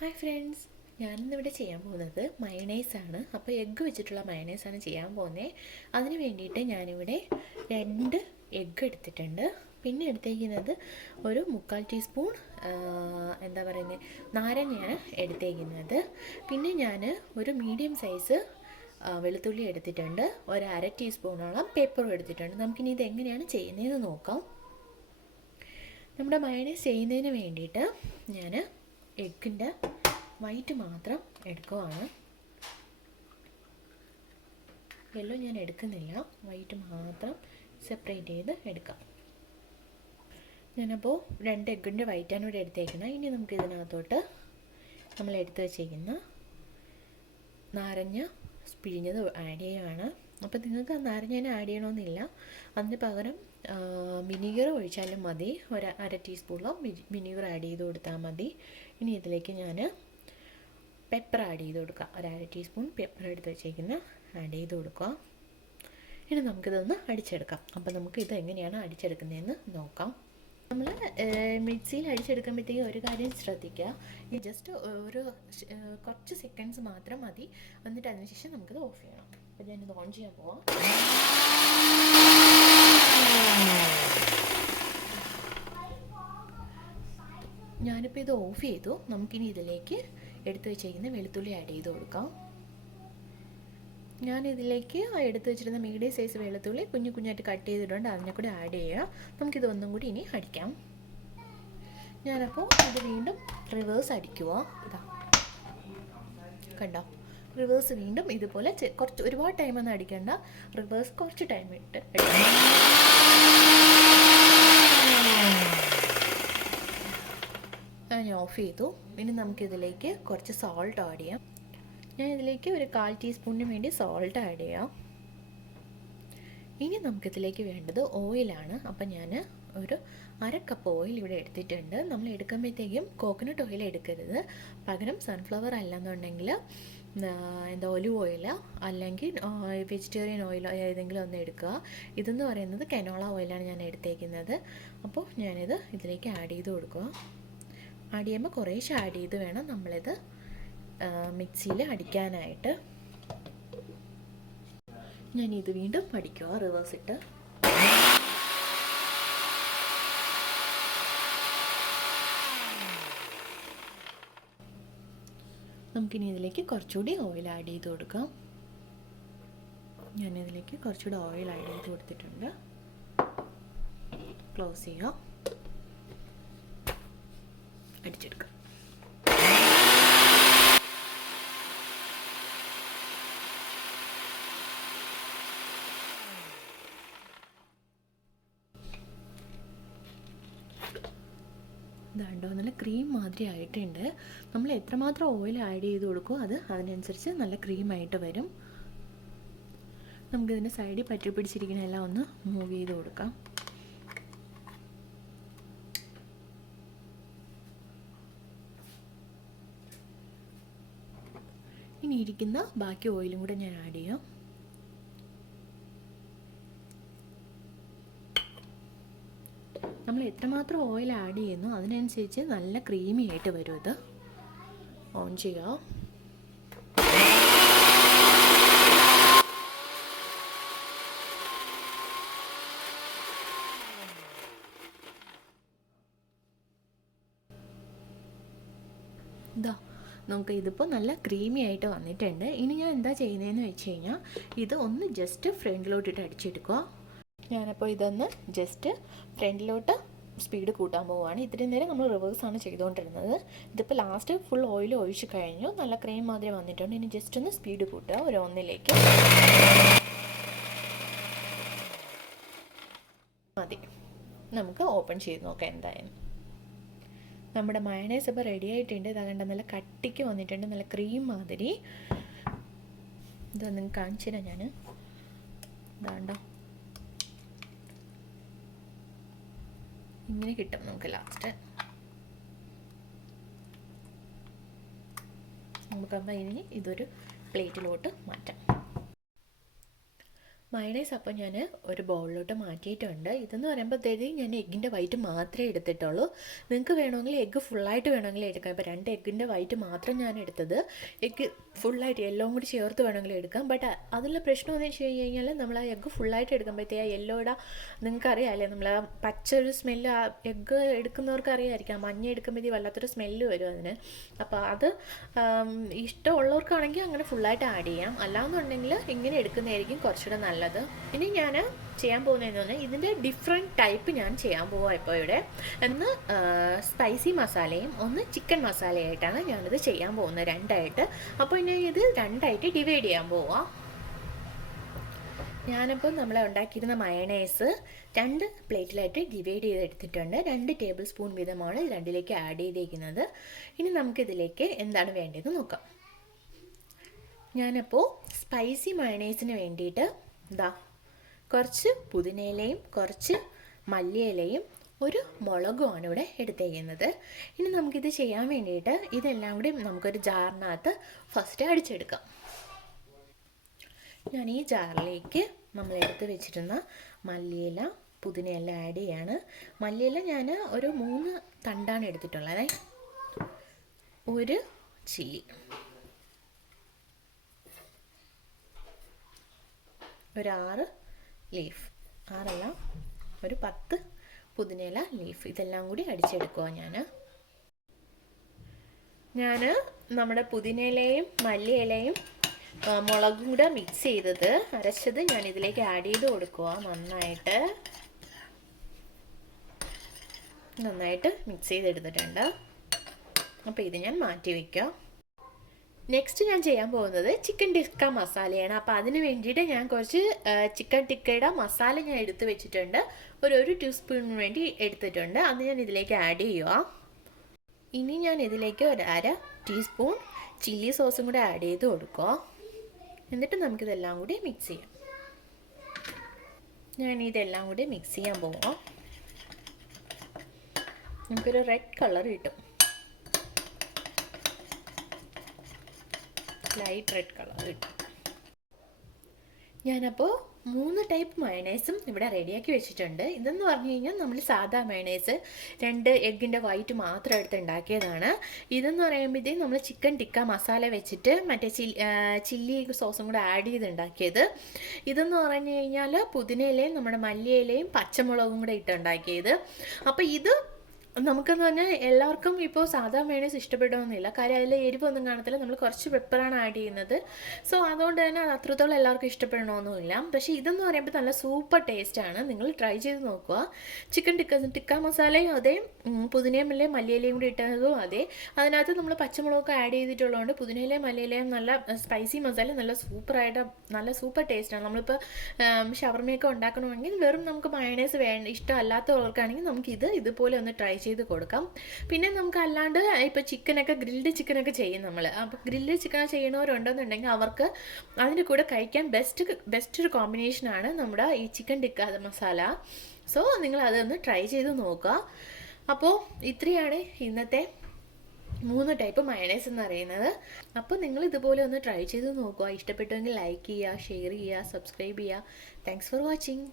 Hi friends, ഞാനിന്നിവിടെ ചെയ്യാൻ പോകുന്നത് മയണൈസാണ്. അപ്പോൾ എഗ്ഗ് വെച്ചിട്ടുള്ള മയണൈസാണ് ചെയ്യാൻ പോകുന്നത്. അതിന് വേണ്ടിയിട്ട് ഞാനിവിടെ 2 എഗ്ഗ് എടുത്തിട്ടുണ്ട്. പിന്നെ എടുത്തേക്കുന്നത് ഒരു 3/4 ടീസ്പൂൺ എന്താ പറയുന്നത് നാരങ്ങയാണ് എടുത്തേക്കുന്നത്. പിന്നെ ഞാൻ ഒരു മീഡിയം സൈസ് വെളുത്തുള്ളി എടുത്തിട്ടുണ്ട്. ഒരു 1/2 ടീസ്പൂണോളം പെപ്പറും എടുത്തിട്ടുണ്ട്. നമുക്കിനി ഇത് എങ്ങനെയാണ് ചെയ്യുന്നതെന്ന് നോക്കാം. നമ്മുടെ മയണൈസ് ചെയ്യുന്നതിന് വേണ്ടിയിട്ട് ഞാൻ എഗ്ഗിൻ്റെ വൈറ്റ് മാത്രം എടുക്കുവാണ്. യെല്ലോ ഞാൻ എടുക്കുന്നില്ല, വൈറ്റ് മാത്രം സെപ്പറേറ്റ് ചെയ്ത് എടുക്കാം. ഞാനപ്പോൾ 2 എഗ്ഗിൻ്റെ വൈറ്റാണ് ഇവിടെ എടുത്തേക്കുന്നത്. ഇനി നമുക്ക് ഇതിനകത്തോട്ട് നമ്മൾ എടുത്ത് വെച്ചിരിക്കുന്ന നാരങ്ങ പിഴിഞ്ഞത് ആഡ് ചെയ്യുകയാണ്. അപ്പോൾ നിങ്ങൾക്ക് നാരങ്ങ ആഡ് ചെയ്യണമെന്നില്ല, അതിന് പകരം വിനീഗർ ഒഴിച്ചാലും മതി. ഒരു 1/2 ടീസ്പൂണോളം വിനീഗർ ആഡ് ചെയ്ത് കൊടുത്താൽ മതി. ഇനി ഇതിലേക്ക് ഞാൻ പെപ്പർ ആഡ് ചെയ്ത് കൊടുക്കുക. ഒരു 1/2 ടീസ്പൂൺ പെപ്പർ എടുത്ത് വെച്ചേക്കുന്ന ആഡ് ചെയ്ത് കൊടുക്കുക. ഇനി നമുക്കിതൊന്ന് അടിച്ചെടുക്കാം. അപ്പോൾ നമുക്ക് ഇത് എങ്ങനെയാണ് അടിച്ചെടുക്കുന്നതെന്ന് നോക്കാം. നമ്മൾ മിക്സിയിൽ അടിച്ചെടുക്കുമ്പോഴത്തേക്കും ഒരു കാര്യം ശ്രദ്ധിക്കുക, ഈ ജസ്റ്റ് കുറച്ച് സെക്കൻഡ്സ് മാത്രം മതി. എന്നിട്ട് അതിനുശേഷം നമുക്കിത് ഓഫ് ചെയ്യണം. അപ്പോൾ ഞാനിത് ഓൺ ചെയ്യാൻ പോവാം. ഞാനിപ്പോൾ ഇത് ഓഫ് ചെയ്തു. നമുക്കിനി ഇതിലേക്ക് എടുത്തു വെച്ചിരിക്കുന്ന വെളുത്തുള്ളി ആഡ് ചെയ്ത് കൊടുക്കാം. ഞാനിതിലേക്ക് എടുത്തു വെച്ചിരുന്ന മീഡിയം സൈസ് വെളുത്തുള്ളി കുഞ്ഞു കുഞ്ഞായിട്ട് കട്ട് ചെയ്തിട്ടുണ്ട്, അതിനെ കൂടി ആഡ് ചെയ്യുക. നമുക്കിതൊന്നും കൂടി ഇനി അടിക്കാം. ഞാനപ്പോൾ ഇത് വീണ്ടും റിവേഴ്സ് അടിക്കുക. ഇതാ കണ്ടോ, റിവേഴ്സ് വീണ്ടും ഇതുപോലെ കുറച്ച് ഒരുപാട് ടൈമൊന്നും അടിക്കേണ്ട, റിവേഴ്സ് കുറച്ച് ടൈം ഇട്ട് ഞാൻ ഓഫ് ചെയ്തു. ഇനി നമുക്കിതിലേക്ക് കുറച്ച് സോൾട്ട് ആഡ് ചെയ്യാം. ഞാൻ ഇതിലേക്ക് ഒരു 1/4 ടീസ്പൂണിന് വേണ്ടി സോൾട്ട് ആഡ് ചെയ്യാം. ഇനി നമുക്കിതിലേക്ക് വേണ്ടത് ഓയിലാണ്. അപ്പം ഞാൻ ഒരു 1/2 കപ്പ് ഓയിൽ ഇവിടെ എടുത്തിട്ടുണ്ട്. നമ്മൾ എടുക്കുമ്പോഴത്തേക്കും കോക്കനട്ട് ഓയിൽ എടുക്കരുത്, പകരം സൺഫ്ലവർ അല്ലെന്നുണ്ടെങ്കിൽ ഒലിവ് ഓയിൽ അല്ലെങ്കിൽ വെജിറ്റേറിയൻ ഓയിൽ ഏതെങ്കിലും ഒന്ന് എടുക്കുക. ഇതെന്ന് പറയുന്നത് കനോള ഓയിലാണ് ഞാൻ എടുത്തേക്കുന്നത്. അപ്പോൾ ഞാനിത് ഇതിലേക്ക് ആഡ് ചെയ്ത് കൊടുക്കുക. ആഡ് ചെയ്യുമ്പോൾ കുറേശ്ശെ ആഡ് ചെയ്ത് വേണം നമ്മളിത് മിക്സിയിൽ അടിക്കാനായിട്ട്. ഞാനിത് വീണ്ടും അടിക്കുക, റിവേഴ്സ് ഇട്ട്. നമുക്കിനി ഇതിലേക്ക് കുറച്ചുകൂടി ഓയിൽ ആഡ് ചെയ്ത് കൊടുക്കാം. ഞാനിതിലേക്ക് കുറച്ചുകൂടി ഓയിൽ ആഡ് ചെയ്ത് കൊടുത്തിട്ടുണ്ട്. ക്ലോസ് ചെയ്യുക, അടിച്ചെടുക്കാം. ഇതാണ്ടോ, നല്ല ക്രീം മാതിരി ആയിട്ടുണ്ട്. നമ്മൾ എത്രമാത്രം ഓയിൽ ആഡ് ചെയ്ത് കൊടുക്കുമോ അതിനനുസരിച്ച് നല്ല ക്രീമായിട്ട് വരും. നമുക്കിതിൻ്റെ സൈഡിൽ പറ്റി പിടിച്ചിരിക്കുന്ന എല്ലാം ഒന്ന് മൂവ് ചെയ്ത് കൊടുക്കാം. ഇനി ഇരിക്കുന്ന ബാക്കി ഓയിലും കൂടെ ഞാൻ ആഡ് ചെയ്യാം. നമ്മൾ എത്രമാത്രം ഓയിൽ ആഡ് ചെയ്യുന്നു അതിനനുസരിച്ച് നല്ല ക്രീമി ആയിട്ട് വരും. ഇത് ഓൺ ചെയ്യുക. ഇതാ നമുക്ക് ഇതിപ്പോൾ നല്ല ക്രീമി ആയിട്ട് വന്നിട്ടുണ്ട്. ഇനി ഞാൻ എന്താ ചെയ്യുന്നതെന്ന് വെച്ച് കഴിഞ്ഞാൽ ഇത് ഒന്ന് ജസ്റ്റ് ഫ്രണ്ടിലോട്ടിട്ട് അടിച്ചെടുക്കുക. ഞാനപ്പോൾ ഇതൊന്ന് ജസ്റ്റ് ഫ്രണ്ടിലോട്ട് സ്പീഡ് കൂട്ടാൻ പോവുകയാണ്. ഇത്രയും നേരം നമ്മൾ റിവേഴ്സാണ് ചെയ്തുകൊണ്ടിരുന്നത്. ഇതിപ്പോൾ ലാസ്റ്റ് ഫുൾ ഓയിൽ ഒഴിച്ച് കഴിഞ്ഞു, നല്ല ക്രീം മാതിരി വന്നിട്ടുണ്ട്. ഇനി ജസ്റ്റ് ഒന്ന് സ്പീഡ് കൂട്ടുക, ഒരു 1ലേക്ക് മതി. നമുക്ക് ഓപ്പൺ ചെയ്ത് നോക്കാം എന്തായാലും. നമ്മുടെ മയണൈസ് ഇപ്പോൾ റെഡി ആയിട്ടുണ്ട്. ഇതാകണ്ട നല്ല കട്ടിക്ക് വന്നിട്ടുണ്ട്, നല്ല ക്രീം മാതിരി. ഇതൊന്നും കാണിച്ചു തരാം ഞാൻ. ഇതാണ്ടോ, ഇങ്ങനെ കിട്ടും നമുക്ക് ലാസ്റ്റ്. നമുക്കപ്പോൾ ഇനി ഇതൊരു പ്ലേറ്റിലോട്ട് മാറ്റാം. മയണൈസ് അപ്പോൾ ഞാൻ ഒരു ബൗളിലോട്ട് മാറ്റിയിട്ടുണ്ട്. ഇതെന്ന് പറയുമ്പോഴത്തേക്കും ഞാൻ എഗ്ഗിൻ്റെ വൈറ്റ് മാത്രമേ എടുത്തിട്ടുള്ളൂ. നിങ്ങൾക്ക് വേണമെങ്കിൽ എഗ്ഗ് ഫുള്ളായിട്ട് വേണമെങ്കിൽ എടുക്കാം. ഇപ്പോൾ 2 എഗ്ഗിൻ്റെ വൈറ്റ് മാത്രം ഞാൻ എടുത്തത്. എഗ്ഗ് ഫുള്ളായിട്ട് എല്ലാം കൂടി ചേർത്ത് വേണമെങ്കിൽ എടുക്കാം. ബട്ട് അതിലുള്ള പ്രശ്നം എന്ന് വെച്ച് കഴിഞ്ഞാൽ നമ്മൾ ആ എഗ്ഗ് ഫുള്ളായിട്ട് എടുക്കുമ്പോഴത്തേക്ക് ആ യെല്ലോയുടെ നിങ്ങൾക്കറിയാമല്ലേ, നമ്മൾ ആ പച്ച ഒരു സ്മെല്ല് ആ എഗ്ഗ് എടുക്കുന്നവർക്ക് അറിയാമായിരിക്കാം. മഞ്ഞ എടുക്കുമ്പോഴത്തേക്ക് വല്ലാത്തൊരു സ്മെല്ല് വരും അതിന്. അപ്പോൾ അത് ഇഷ്ടമുള്ളവർക്കാണെങ്കിൽ അങ്ങനെ ഫുള്ളായിട്ട് ആഡ് ചെയ്യാം. അല്ലാന്നുണ്ടെങ്കിൽ ഇങ്ങനെ എടുക്കുന്നതായിരിക്കും കുറച്ചുകൂടെ നല്ലത്. ഇനി ഞാൻ ചെയ്യാൻ പോകുന്നതെന്ന് പറഞ്ഞാൽ ഇതിൻ്റെ ഡിഫറെൻറ്റ് ടൈപ്പ് ഞാൻ ചെയ്യാൻ പോവാം. ഇപ്പോൾ ഇവിടെ ഒന്ന് സ്പൈസി മസാലയും ഒന്ന് ചിക്കൻ മസാലയായിട്ടാണ് ഞാനിത് ചെയ്യാൻ പോകുന്നത്, രണ്ടായിട്ട്. അപ്പോൾ ഇനി ഇത് രണ്ടായിട്ട് ഡിവൈഡ് ചെയ്യാൻ പോവാം. ഞാനിപ്പോൾ നമ്മൾ ഉണ്ടാക്കിയിരുന്ന മയണൈസ് 2 പ്ലേറ്റിലായിട്ട് ഡിവൈഡ് ചെയ്തെടുത്തിട്ടുണ്ട്. 2 ടേബിൾ സ്പൂൺ വീതമാണ് രണ്ടിലേക്ക് ആഡ് ചെയ്തേക്കുന്നത്. ഇനി നമുക്കിതിലേക്ക് എന്താണ് വേണ്ടതെന്ന് നോക്കാം. ഞാനിപ്പോൾ സ്പൈസി മയണൈസിന് വേണ്ടിയിട്ട് കുറച്ച് പുതിനയിലയും കുറച്ച് മല്ലിയിലയും ഒരു മുളകുമാണ് ഇവിടെ എടുത്തേക്കുന്നത്. ഇനി നമുക്കിത് ചെയ്യാൻ വേണ്ടിയിട്ട് ഇതെല്ലാം കൂടി നമുക്കൊരു ജാറിനകത്ത് ഫസ്റ്റ് അടിച്ചെടുക്കാം. ഞാൻ ഈ ജാറിലേക്ക് നമ്മൾ എടുത്ത് വെച്ചിരുന്ന മല്ലിയില പുതിനയെല്ലാം ആഡ് ചെയ്യാണ്. മല്ലിയില ഞാൻ ഒരു 3 തണ്ടാണ് എടുത്തിട്ടുള്ളത്. ഒരു ചില്ലി, ഒരു 6 ലീഫ്, 6 ഒരു 10 പുതിനയില ലീഫ്, ഇതെല്ലാം കൂടി അടിച്ചെടുക്കുക. ഞാൻ നമ്മുടെ പുതിനയിലയും മല്ലിയിലയും മുളകും കൂടെ മിക്സ് ചെയ്തത് അരച്ചത് ഞാൻ ഇതിലേക്ക് ആഡ് ചെയ്ത് കൊടുക്കുക. നന്നായിട്ട് മിക്സ് ചെയ്തെടുത്തിട്ടുണ്ട്. അപ്പോൾ ഇത് ഞാൻ മാറ്റി വയ്ക്കാം. നെക്സ്റ്റ് ഞാൻ ചെയ്യാൻ പോകുന്നത് ചിക്കൻ ടിക്ക മസാലയാണ്. അപ്പോൾ അതിന് വേണ്ടിയിട്ട് ഞാൻ കുറച്ച് ചിക്കൻ ടിക്കയുടെ മസാല ഞാൻ എടുത്ത് വെച്ചിട്ടുണ്ട്. ഒരു ടീസ്പൂണിന് വേണ്ടി എടുത്തിട്ടുണ്ട്. അത് ഞാൻ ഇതിലേക്ക് ആഡ് ചെയ്യുക. ഇനി ഞാൻ ഇതിലേക്ക് ഒരു 1/2 ടീസ്പൂൺ ചില്ലി സോസും കൂടെ ആഡ് ചെയ്ത് കൊടുക്കുക. എന്നിട്ട് നമുക്കിതെല്ലാം കൂടി മിക്സ് ചെയ്യാം. ഞാനിതെല്ലാം കൂടി മിക്സ് ചെയ്യാൻ പോവാം. നമുക്കൊരു റെഡ് കളർ കിട്ടും, ലൈറ്റ് റെഡ് കളർ കിട്ടും. ഞാനപ്പോൾ 3 ടൈപ്പ് മയണൈസും ഇവിടെ റെഡിയാക്കി വെച്ചിട്ടുണ്ട്. ഇതെന്ന് പറഞ്ഞു കഴിഞ്ഞാൽ നമ്മൾ സാധാ മയണൈസ് 2 എഗ്ഗിൻ്റെ വൈറ്റ് മാത്രം എടുത്ത് ഉണ്ടാക്കിയതാണ്. ഇതെന്ന് പറയുമ്പോഴത്തേക്കും നമ്മൾ ചിക്കൻ ടിക്ക മസാല വെച്ചിട്ട് മറ്റേ ചില്ലി സോസും കൂടെ ആഡ് ചെയ്ത് ഉണ്ടാക്കിയത്. ഇതെന്ന് പറഞ്ഞു കഴിഞ്ഞാൽ പുതിനയിലയും നമ്മുടെ മല്ലിയിലയും പച്ചമുളകും കൂടെ ഇട്ടുണ്ടാക്കിയത്. അപ്പോൾ ഇത് നമുക്കെന്ന് പറഞ്ഞാൽ എല്ലാവർക്കും ഇപ്പോൾ സാധാ മയണൈസ് ഇഷ്ടപ്പെടുമെന്നില്ല. കാര്യം അതിൽ എരിവൊന്നും കാണത്തില്ല, നമ്മൾ കുറച്ച് പെപ്പറാണ് ആഡ് ചെയ്യുന്നത്. സോ അതുകൊണ്ട് തന്നെ അത് അത്രത്തോളം എല്ലാവർക്കും ഇഷ്ടപ്പെടണമെന്നില്ല. പക്ഷേ ഇതെന്ന് പറയുമ്പോൾ നല്ല സൂപ്പർ ടേസ്റ്റാണ്. നിങ്ങൾ ട്രൈ ചെയ്ത് നോക്കുക. ചിക്കൻ ടിക്ക മസാലയും അതെ, പുതിനയും മല്ലിയിലയും കൂടി ഇട്ടതും അതെ. അതിനകത്ത് നമ്മൾ പച്ചമുളകൊക്കെ ആഡ് ചെയ്തിട്ടുള്ളതുകൊണ്ട് പുതിനയിലയും മല്ലിയിലയും നല്ല സ്പൈസി മസാല നല്ല സൂപ്പർ ടേസ്റ്റാണ്. നമ്മളിപ്പോൾ ഷവർമയൊക്കെ ഉണ്ടാക്കണമെങ്കിൽ വെറും നമുക്ക് മയണൈസ് ഇഷ്ടമല്ലാത്തവർക്കാണെങ്കിൽ നമുക്കിത് ഇതുപോലെ ഒന്ന് ട്രൈ ചെയ്ത് കൊടുക്കാം. പിന്നെ നമുക്ക് അല്ലാണ്ട് ഇപ്പോൾ ഗ്രിൽഡ് ചിക്കനൊക്കെ ചെയ്യും നമ്മൾ. അപ്പോൾ ഗ്രിൽഡ് ചിക്കൻ ചെയ്യണവരുണ്ടെന്നുണ്ടെങ്കിൽ അവർക്ക് അതിൻ്റെ കൂടെ കഴിക്കാൻ ബെസ്റ്റ് ഒരു കോമ്പിനേഷനാണ് നമ്മുടെ ഈ ചിക്കൻ ടിക്ക മസാല. സോ നിങ്ങൾ അതൊന്ന് ട്രൈ ചെയ്ത് നോക്കുക. അപ്പോൾ ഇത്രയാണ് ഇന്നത്തെ 3 ടൈപ്പ് മയണൈസ് എന്ന് പറയുന്നത്. അപ്പോൾ നിങ്ങൾ ഇതുപോലെ ഒന്ന് ട്രൈ ചെയ്ത് നോക്കുക. ഇഷ്ടപ്പെട്ടുവെങ്കിൽ ലൈക്ക് ചെയ്യുക, ഷെയർ ചെയ്യുക, സബ്സ്ക്രൈബ് ചെയ്യുക. Thanks for watching.